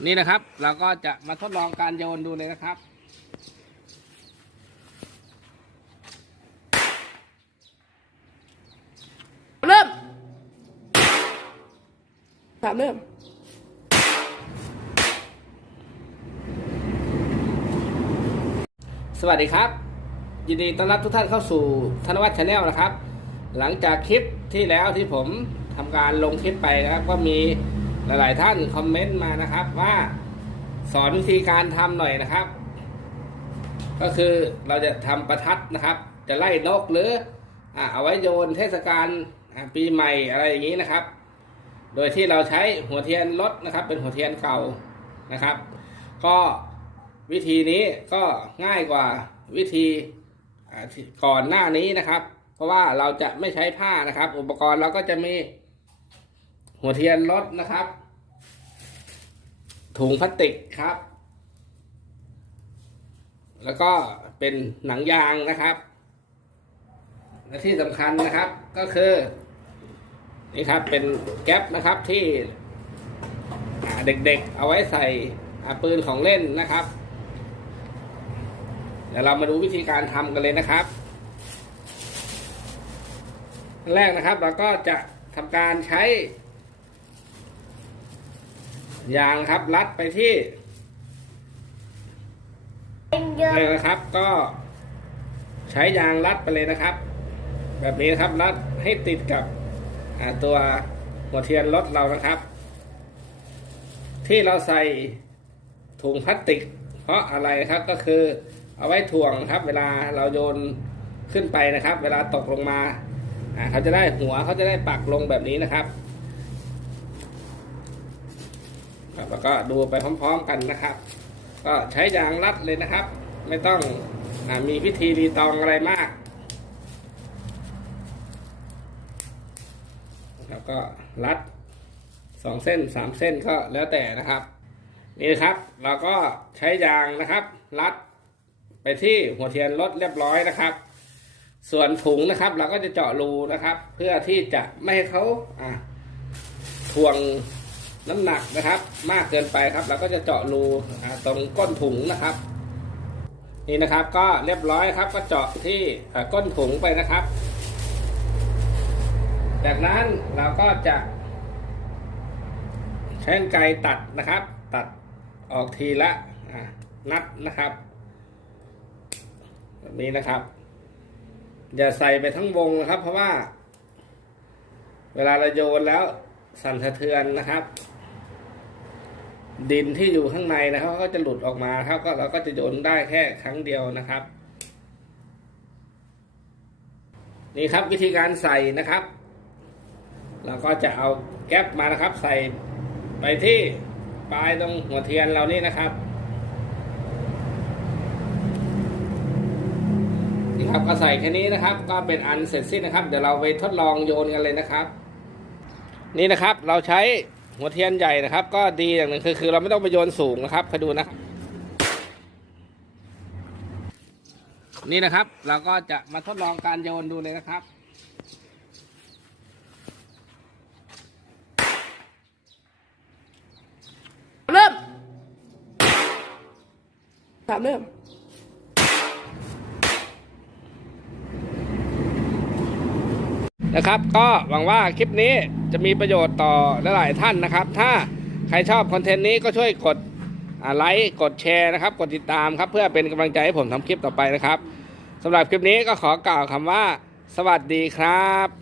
นี่นะครับ เราก็จะมาทดลองการโยนดูเลยนะครับ เริ่มสามเริ่มสวัสดีครับ ยินดีต้อนรับทุกท่านเข้าสู่ธนวัฒน์ชาแนลนะครับ หลังจากคลิปที่แล้วที่ผมทำการลงคลิปไปนะครับ ก็มี หลายๆท่านคอมเมนต์มานะครับว่าสอนวิธีการทำหน่อยนะครับ ก็คือเราจะทำประทัดนะครับ จะไล่นกหรืออ่าเอาไว้โยนเทศกาลปีใหม่อะไรอย่างนี้นะครับ โดยที่เราใช้หัวเทียนรถนะครับ เป็นหัวเทียนเก่านะครับ ก็วิธีนี้ก็ง่ายกว่าวิธีก่อนหน้านี้นะครับ เพราะว่าเราจะไม่ใช้ผ้านะครับ อุปกรณ์เราก็จะมี หัวเทียนรถนะครับ ถุงพลาสติกครับ แล้วก็เป็นหนังยางนะครับ และที่สำคัญนะครับก็คือ นี่ครับเป็นแก๊ปนะครับที่เด็กๆ เอาไว้ใส่ปืนของเล่นนะครับเดี๋ยวเรามาดูวิธีการทำกันเลยนะครับแรกนะครับเราก็จะทำการใช้ ยางครับ รัดไปที่เลยนะครับ ก็ใช้ยางรัดไปเลยนะครับ แบบนี้นะครับรัดให้ติดกับอ่าตัวหัวเทียนรถเรานะครับ ที่เราใส่ถุงพลาสติก เพราะอะไรครับก็คือเอาไว้ถ่วงครับ เวลาเราโยนขึ้นไปนะครับ เวลาตกลงมาอ่าเขาจะได้หัวเขาจะได้ปักลงแบบนี้นะครับ ครับแล้วก็ดูไปพร้อมๆกันนะครับ ก็ใช้ยางรัดเลยนะครับ ไม่ต้องอมีพิธีรีตองอะไรมากแล้วก็รัดสองเส้นสามเส้นก็แล้วแต่นะครับนี่นะครับ เราก็ใช้ยางนะครับ รัดไปที่หัวเทียนรถเรียบร้อยนะครับ ส่วนถุงนะครับ เราก็จะเจาะรูนะครับ เพื่อที่จะไม่ให้เขาอะทวง น้ำหนักนะครับ มากเกินไปครับ เราก็จะเจาะรูตรงก้นถุงนะครับ นี่นะครับก็เรียบร้อยครับ ก็เจาะที่ก้นถุงไปนะครับ จากนั้นเราก็จะใช้กรรไกตัดนะครับ ตัดออกทีละอะนัดนะครับแบบนี้นะครับ อย่าใส่ไปทั้งวงนะครับ เพราะว่า เวลาเราโยนแล้วสั่นสะเทือนนะครับ ดินที่อยู่ข้างในนะครับก็จะหลุดออกมาครับก็เราก็จะโยนได้แค่ครั้งเดียวนะครับ นี่ครับวิธีการใส่นะครับ เราก็จะเอาแก๊ปมานะครับ ใส่ไปที่ปลายตรงหัวเทียนเรานี่นะครับนี่ครับก็ใส่แค่นี้นะครับ ก็เป็นอันเสร็จสิ้นนะครับ เดี๋ยวเราไปทดลองโยนกันเลยนะครับ นี่นะครับเราใช้ หัวเทียนใหญ่นะครับ ก็ดีอย่างหนึ่งคือคือเราไม่ต้องไปโยนสูงนะครับคอยดูนะ นี่นะครับ เราก็จะมาทดลองการโยนดูเลยนะครับเริ่มสามเริ่ม นะครับ ก็หวังว่าคลิปนี้จะมีประโยชน์ต่อหลายๆท่านนะครับ ถ้าใครชอบคอนเทนต์นี้ก็ช่วยกดไลค์กดแชร์นะครับ กดติดตามครับ เพื่อเป็นกำลังใจให้ผมทำคลิปต่อไปนะครับสำหรับคลิปนี้ก็ขอกล่าวคำว่า สวัสดีครับ